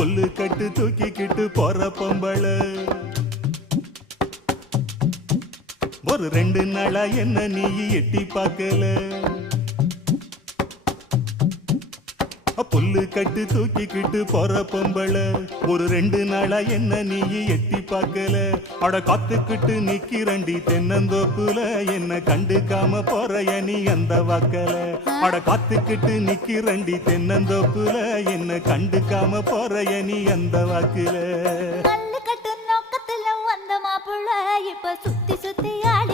புல்லு கட்டு தூக்கிக்கிட்டு போற பொம்பள ஒரு 2 நாளா என்ன நீ எட்டி பார்க்கல புல்லு கட்டு தூக்கிக்கிட்டு போற பொம்பள ஒரு 2 நாளா என்ன நீ எட்டி பார்க்கல அட காத்துக்கிட்டு நிக்கிறண்டி தென்னந்தோப்புல என்ன கண்டுக்காம போறைய நீ அந்த வாக்கல அட காத்துக்கிட்டு நிக்கிறண்டி தென்னந்தோப்புல என்ன கண்டுக்காம போறைய நீ அந்த வாக்குல கல்லு கட்டு நோக்கத்துல வந்த மாப்புள்ள இப்ப சுத்தி சுத்தி ஆட